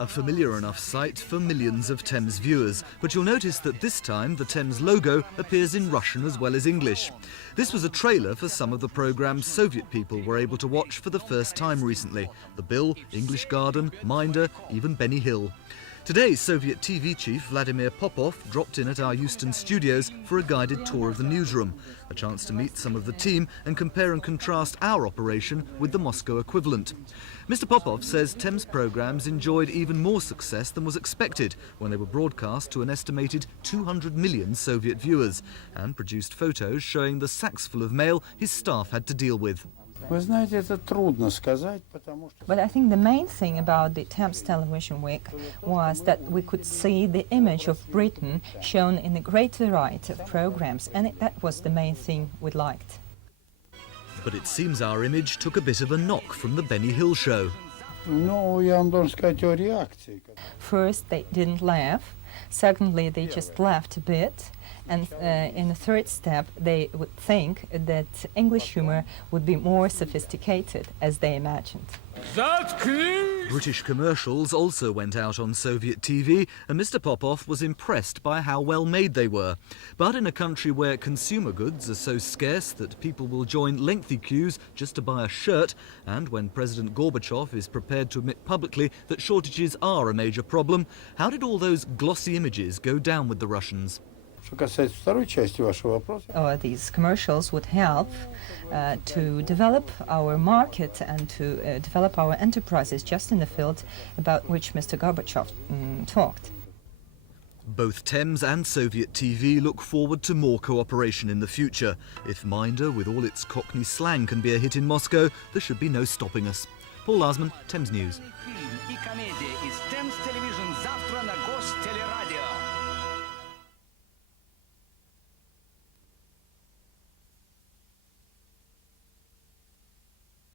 A familiar enough sight for millions of Thames viewers, but you'll notice that this time the Thames logo appears in Russian as well as English. This was a trailer for some of the programmes Soviet people were able to watch for the first time recently. The Bill, English Garden, Minder, even Benny Hill. Today, Soviet TV chief Vladimir Popov dropped in at our Euston studios for a guided tour of the newsroom, a chance to meet some of the team and compare and contrast our operation with the Moscow equivalent. Mr. Popov says Thames programmes enjoyed even more success than was expected when they were broadcast to an estimated 200 million Soviet viewers and produced photos showing the sacks full of mail his staff had to deal with. But I think the main thing about the Thames Television Week was that we could see the image of Britain shown in a great variety of programmes, and that was the main thing we liked. But it seems our image took a bit of a knock from the Benny Hill show. First, they didn't laugh. Secondly, they just laughed a bit. And in the third step, they would think that English humour would be more sophisticated, as they imagined. British commercials also went out on Soviet TV, and Mr. Popov was impressed by how well made they were. But in a country where consumer goods are so scarce that people will join lengthy queues just to buy a shirt, and when President Gorbachev is prepared to admit publicly that shortages are a major problem, how did all those glossy images go down with the Russians? These commercials would help to develop our market and to develop our enterprises just in the field about which Mr. Gorbachev talked. Both Thames and Soviet TV look forward to more cooperation in the future. If Minder, with all its Cockney slang, can be a hit in Moscow, there should be no stopping us. Paul Larsman, Thames News.